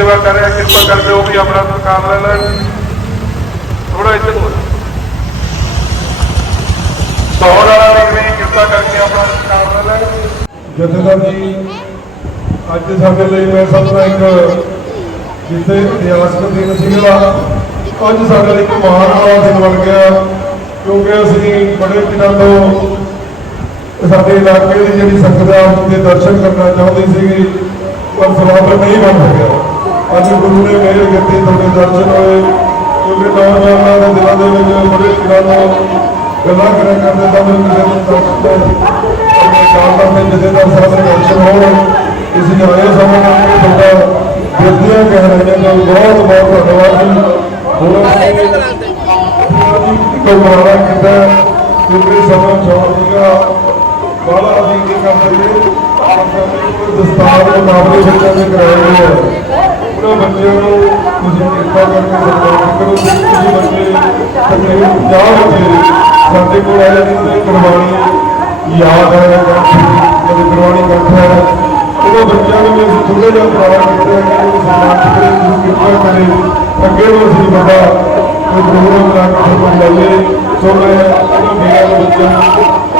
ਸੇਵਾ ਕਰ ਰਿਹਾ, ਕਿਰਪਾ ਕਰਕੇ ਉਹ ਵੀ ਆਪਣਾ ਸਤਿਕਾਰ ਲੈ ਲੈਣ। ਥੋੜਾ ਇੱਧਰ ਨੂੰ ਸੌਣ ਵਾਲਾ ਵੀਰ ਵੀ ਕਿਰਪਾ ਕਰਕੇ ਆਪਣਾ ਸਤਿਕਾਰ ਲੈ ਲੈਣ। ਜਥੇਦਾਰ ਜੀ, ਅੱਜ ਸਾਡੇ ਲਈ ਮੈਂ ਸਮਝਦਾ ਇੱਕ ਜਿੱਥੇ ਇਤਿਹਾਸਕ ਦਿਨ ਸੀਗਾ, ਅੱਜ ਸਾਡੇ ਲਈ ਇੱਕ ਮਾਣ ਵਾਲਾ ਦਿਨ ਬਣ ਗਿਆ, ਕਿਉਂਕਿ ਅਸੀਂ ਬੜੇ ਦਿਨਾਂ ਤੋਂ ਸਾਡੇ ਇਲਾਕੇ ਦੀ ਜਿਹੜੀ ਸੰਗਤ ਆ ਉਹਦੇ ਦਰਸ਼ਨ ਕਰਨਾ ਚਾਹੁੰਦੇ ਸੀਗੀ, ਪਰ ਸਵਾਬ ਨਹੀਂ ਬਣ ਸਕਿਆ। ਅੱਜ ਗੁਰੂ ਨੇ ਮਿਹਰ ਕੀਤੀ ਤੁਹਾਡੇ ਦਰਸ਼ਨ ਹੋਏ। ਕਿਉਂਕਿ ਨੌਜਵਾਨਾਂ ਦੇ ਦਿਲਾਂ ਦੇ ਵਿੱਚ ਬੜੇ ਦਿਨਾਂ ਤੋਂ ਗੱਲਾਂ ਕਰਿਆ ਕਰਦੇ ਤਾਂ ਮੈਨੂੰ ਕਿਸੇ ਨੂੰ ਦਰਸ਼ਨ ਤੋਂ ਕਾਲ ਦਾ ਜਥੇਦਾਰ ਸਾਹਿਬ ਦੇ ਦਰਸ਼ਨ ਹੋਣ ਤੁਸੀਂ ਆਏ ਸਮਾਂ ਤੁਹਾਡਾ ਬੇਨਤੀਆਂ ਕਹਿ ਰਹੇ ਨੇ ਤਾਂ ਬਹੁਤ ਬਹੁਤ ਧੰਨਵਾਦ। ਜੀ ਹੁਣ ਕੋਈ ਮਾਰਾ ਕੀਤਾ ਕਿਉਂਕਿ ਸਮਾਂ ਬਾਲਾ ਕੀ ਕਰਦੇ ਜੀ ਦਸਤਾਰ ਦੇ ਕਰਾਏ ਹੋਏ ਆ। ਉਹਨਾਂ ਬੱਚਿਆਂ ਨੂੰ ਤੁਸੀਂ ਕਿਰਪਾ ਕਰਕੇ ਸਨਮਾਨ ਕਰੋ ਤੁਸੀਂ ਬੱਚੇ ਤਕਰੀਬਨ 50 ਬੱਚੇ ਸਾਡੇ ਕੋਲ ਆਏ ਜਿਨ੍ਹਾਂ ਕੁਰਬਾਨੀ ਯਾਦ ਆਇਆ ਜਿਹੜੀ ਕੁਰਬਾਨੀ ਕਰਦਾ ਹੈ। ਉਹਨਾਂ ਬੱਚਿਆਂ ਨੂੰ ਵੀ ਅਸੀਂ ਥੋੜਾ ਜਿਹਾ ਉਪਰਾਲਾ ਕੀਤਾ ਹੈ ਕਿ ਉਹ ਕਰੇ ਕਿਰਪਾ ਕਰੇ, ਅੱਗੇ ਨੂੰ ਅਸੀਂ ਵੱਡਾ ਕੋਈ ਪ੍ਰੋਗਰਾਮ ਲਾ ਕੇ ਸਨਮਾਨ ਲਾਈਏ ਸੋ ਮੈਂ ਉਹਨਾਂ ਬੱਚਿਆਂ ਨੂੰ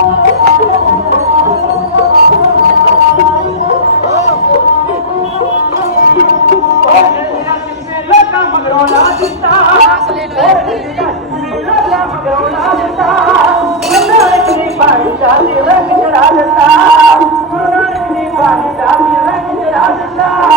Rajasthan, you Rajasthan.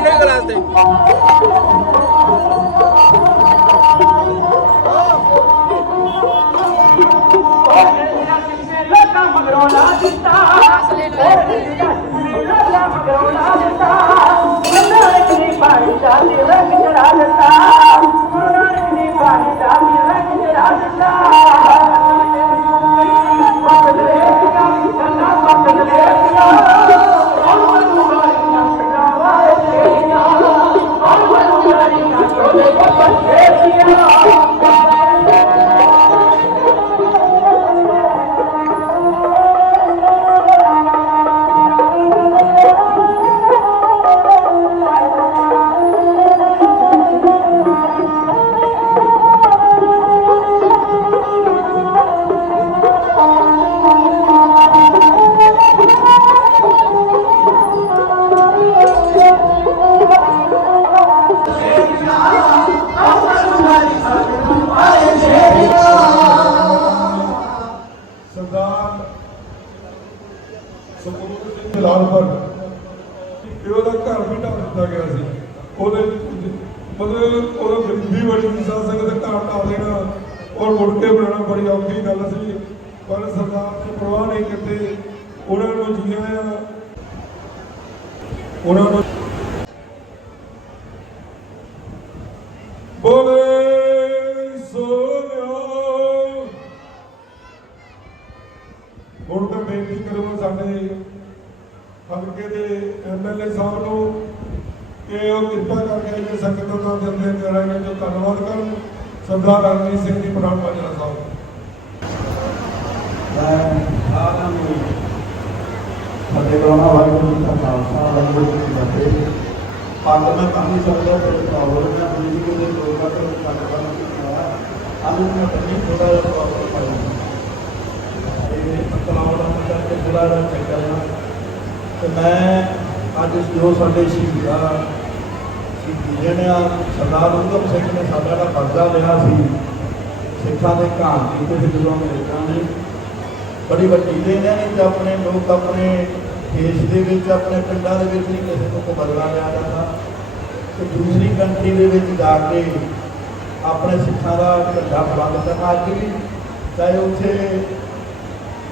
ਨੇ ਗਲਾਸ ਦੇ ਦਿੱਤਾ ਗਿਆ ਸੀ। ਉਹਦੇ ਮਤਲਬ ਉਹ ਗਰੀਬੀ ਬੜੀ ਸਾਧ ਸੰਗਤ ਦਾ ਘਰ ਢਾਹ ਦੇਣਾ ਔਰ ਮੁੜ ਕੇ ਬਣਾਉਣਾ ਬੜੀ ਔਖੀ ਗੱਲ ਸੀ। ਪਰ ਸਰਕਾਰ ਨੇ ਪ੍ਰਵਾਹ ਨਹੀਂ ਕੀਤੇ। ਉਹਨਾਂ ਨੂੰ ਜੀਆਂ ਉਹਨਾਂ ਨੂੰ ਬੋਲੇ ਸੋਨਿਆ ਹੁਣ ਤਾਂ ਬੇਨਤੀ ਕਰੂੰਗਾ ਸਾਡੇ ਹਲਕੇ ਦੇ ਐਮਐਲਏ ਸਾਹਿਬ ਨੂੰ ਕਿ ਉਹ ਕਿਰਪਾ ਕਰਕੇ ਇਹ ਸੰਗਤ ਦਾ ਦਿੰਦੇ ਕਰਾਂਗੇ ਜੋ ਧੰਨਵਾਦ ਕਰਨ, ਸਰਦਾਰ ਰਣਜੀਤ ਸਿੰਘ ਜੀ ਪ੍ਰਧਾਨ ਮਾਜਰਾ ਸਾਹਿਬ। ਮੈਂ ਸਾਰਿਆਂ ਨੂੰ ਸਾਡੇ ਕੋਲੋਂ ਵਾਹਿਗੁਰੂ ਜੀ ਦਾ ਖਾਲਸਾ, ਵਾਹਿਗੁਰੂ ਜੀ ਕੀ ਫਤਿਹ। ਅੱਜ ਮੈਂ ਕਹਾਣੀ ਸਕਦਾ ਤੇ ਪ੍ਰੋਬਲਮ ਹੈ ਬਿਜਲੀ ਦੇ ਪ੍ਰੋਗਰਾਮ ਤੇ ਕੰਮ ਕਰਨ ਦੀ ਹੈ। ਅੱਜ ਮੈਂ ਕੰਨੀ ਥੋੜਾ ਜਿਹਾ ਪ੍ਰੋਬਲਮ ਪਾਈ ਇਹ ਪਤਲਾਵ ਦਾ ਕਰਕੇ ਥੋੜਾ ਜਿਹਾ ਚੈੱਕ ਕਰਨਾ ਤੇ ਮੈਂ ਅੱਜ ਜੋ ਸਾਡੇ ਸ਼ਹੀਦਾਂ ਸ਼ਹੀਦੀ ਜਿਹੜੇ ਸਰਦਾਰ ਉਦਮ ਸਿੰਘ ਨੇ ਸਾਡਾ ਦਾ ਪਰਦਾ ਲਿਆ ਸੀ, ਸਿੱਖਾਂ ਦੇ ਘਾਣ ਕੀਤੇ ਸੀ ਜਦੋਂ ਅੰਗਰੇਜ਼ਾਂ ਨੇ ਬੜੀ ਵੱਡੀ ਦੇਣ ਨੇ ਨਹੀਂ ਤੇ ਆਪਣੇ ਲੋਕ ਆਪਣੇ ਦੇਸ਼ ਦੇ ਵਿੱਚ, ਆਪਣੇ ਪਿੰਡਾਂ ਦੇ ਵਿੱਚ ਨਹੀਂ ਕਿਸੇ ਤੋਂ ਬਦਲਾ ਲਿਆ ਜਾਂਦਾ। ਤੇ ਦੂਸਰੀ ਕੰਟਰੀ ਦੇ ਵਿੱਚ ਜਾ ਕੇ ਆਪਣੇ ਸਿੱਖਾਂ ਦਾ ਝੰਡਾ ਬੁਲੰਦ ਕਰਨਾ ਅੱਜ ਵੀ, ਚਾਹੇ ਉੱਥੇ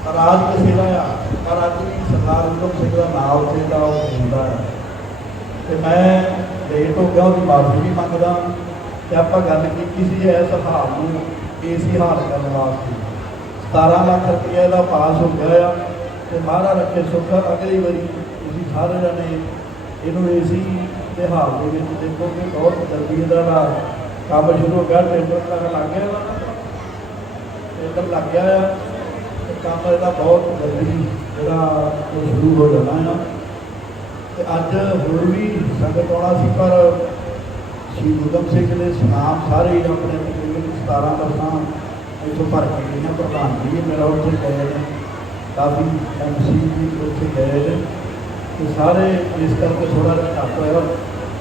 ਰਾਜ ਕਿਸੇ ਦਾ ਆ, ਪਰ ਅੱਜ ਵੀ ਸਰਦਾਰ ਉਦਮ ਸਿੰਘ ਦਾ ਨਾਮ ਉੱਥੇ ਦਾ ਉਹ ਹੁੰਦਾ ਹੈ। ਤੇ ਮੈਂ ਲੇਟ ਹੋ ਗਿਆ ਉਹਦੀ ਮਾਫੀ ਵੀ ਮੰਗਦਾ ਤੇ ਆਪਾਂ ਗੱਲ ਕੀਤੀ ਸੀ ਇਸ ਹਾਲ ਨੂੰ, ਏਸੀ ਹਾਲ ਕਰਨ ਵਾਸਤੇ। 17 ਲੱਖ ਰੁਪਏ ਦਾ ਪਾਸ ਹੋ ਗਿਆ ਆ ਤੇ ਮਹਾਰਾਜ ਰੱਖੇ ਸੁੱਖ ਅਗਲੀ ਵਾਰੀ ਤੁਸੀਂ ਸਾਰੇ ਜਣੇ ਇਹਨੂੰ ਏਸੀ ਦੇ ਹਾਲ ਦੇ ਵਿੱਚ ਦੇਖੋ ਕਿ ਬਹੁਤ ਜਲਦੀ ਇਹਦਾ ਨਾ ਕੰਮ ਸ਼ੁਰੂ ਹੋ ਗਿਆ ਟੈਂਡਰ ਤੱਕ ਲੱਗ ਗਿਆ ਵਾ ਟੈਂਡਰ ਲੱਗ ਗਿਆ ਆ ਤੇ ਕੰਮ ਇਹਦਾ ਬਹੁਤ ਜਲਦੀ ਜਿਹੜਾ ਉਹ ਸ਼ੁਰੂ ਹੋ ਜਾਣਾ ਆ। ਤੇ ਅੱਜ ਹੋਰ ਵੀ ਸੰਗਤ ਆਉਣਾ ਸੀ, ਪਰ ਸ਼ਹੀਦ ਉਦਮ ਸਿੰਘ ਨੇ ਸੁਨਾਮ ਸਾਰੇ ਆਪਣੇ ਤਕਰੀਬਨ 17 ਬੱਸਾਂ ਇੱਥੋਂ ਭਰ ਕੇ ਗਈਆਂ ਪ੍ਰਧਾਨ ਜੀ ਮੇਰਾ ਉੱਥੇ ਗਏ ਨੇ, ਕਾਫੀ ਐਮਸੀ ਵੀ ਉੱਥੇ ਗਏ ਨੇ ਤੇ ਸਾਰੇ ਇਸ ਕਰਕੇ ਥੋੜਾ ਜਿਹਾ ਘੱਟ ਹੋਇਆ।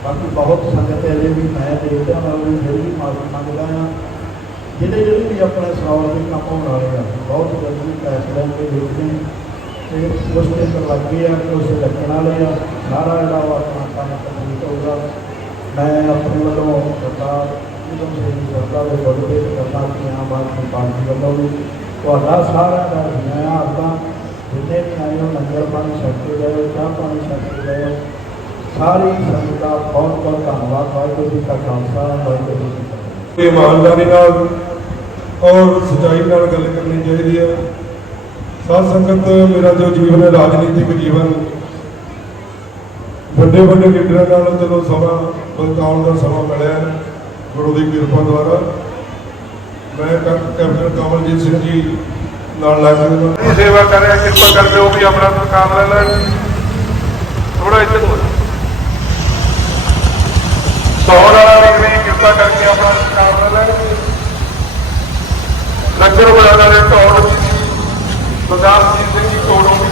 ਬਾਕੀ ਬਹੁਤ ਸੰਗਤ ਹੈ ਵੀ ਮੈਂ ਦੇਖਦਾ ਹਾਂ ਉਹ ਫਿਰ ਵੀ ਮਾਫੀ ਮੰਗਦਾ ਹਾਂ। ਜਿਹੜੇ ਜਿਹੜੇ ਵੀ ਆਪਣੇ ਸਵਾਲ ਦੇ ਕੰਮ ਹੋਣ ਵਾਲੇ ਆ, ਬਹੁਤ ਜਲਦੀ ਫੈਸਲੇ ਕੇ ਦੇਖਦੇ ਨੇ। ਤੇ ਉਸ ਦੇ ਅੰਦਰ ਲੱਗ ਗਏ ਆ ਉਸ ਲੱਗਣ ਵਾਲੇ ਆ ਸਾਰਾ ਜਿਹੜਾ ਉਹ ਆਪਣਾ ਕੰਮ ਕੰਪਲੀਟ ਹੋਊਗਾ ਮੈਂ ਆਪਣੇ ਵੱਲੋਂ ਸਰਦਾਰ ਉਦਮ ਸਿੰਘ ਜੀ ਸਰਦਾਰ ਦੇ ਵੱਲੋਂ ਤੇ ਕਰਤਾ ਕਿ ਆਮ ਆਦਮੀ ਪਾਰਟੀ ਵੱਲੋਂ ਵੀ ਤੁਹਾਡਾ ਸਾਰਿਆਂ ਦਾ ਮੈਂ ਆਪਾਂ ਜਿੰਨੇ ਵੀ ਆਏ ਹੋ ਲੰਗਰ ਪਾਣੀ ਛਕ ਕੇ ਗਏ ਹੋ, ਚਾਹ ਪਾਣੀ ਛਕ ਕੇ ਗਏ ਹੋ। ਸਾਰੀ ਸੰਗਤ ਦਾ ਬਹੁਤ ਬਹੁਤ ਧੰਨਵਾਦ ਵਾਹਿਗੁਰੂ ਜੀ ਕਾ ਖਾਲਸਾ ਵਾਹਿਗੁਰੂ ਜੀ ਕੀ ਫਤਿਹ ਤੇ ਇਮਾਨਦਾਰੀ ਨਾਲ ਔਰ ਸਚਾਈ ਨਾਲ ਗੱਲ ਕਰਨੀ ਚਾਹੀਦੀ ਹੈ ਸਾਧ ਸੰਗਤ, ਮੇਰਾ ਜੋ ਜੀਵਨ ਹੈ, ਰਾਜਨੀਤਿਕ ਜੀਵਨ, ਵੱਡੇ ਵੱਡੇ ਲੀਡਰਾਂ ਨਾਲ ਚਲੋ ਸਮਾਂ ਬਤਾਉਣ ਦਾ ਸਮਾਂ ਮਿਲਿਆ ਗੁਰੂ ਦੀ ਕਿਰਪਾ ਦੁਆਰਾ, ਮੈਂ ਕੈਪਟਨ ਕਮਲਜੀਤ ਸਿੰਘ ਜੀ ਨਾਲ ਲੱਗ ਕੇ ਸੇਵਾ ਕਰ ਰਿਹਾ, ਕਿਰਪਾ ਕਰਕੇ ਉਹ ਵੀ ਆਪਣਾ ਮੁਕਾਮ ਲੈ ਲੈਣ। ਥੋੜਾ ਇੱਧਰ ਸੌਰ ਵਾਲਾ ਵੀ ਵੀ ਕਿਰਪਾ ਕਰਕੇ ਆਪਣਾ ਮੁਕਾਮ ਲੈ ਲੈਣ। ਲੰਗਰ Toda a vida que tornou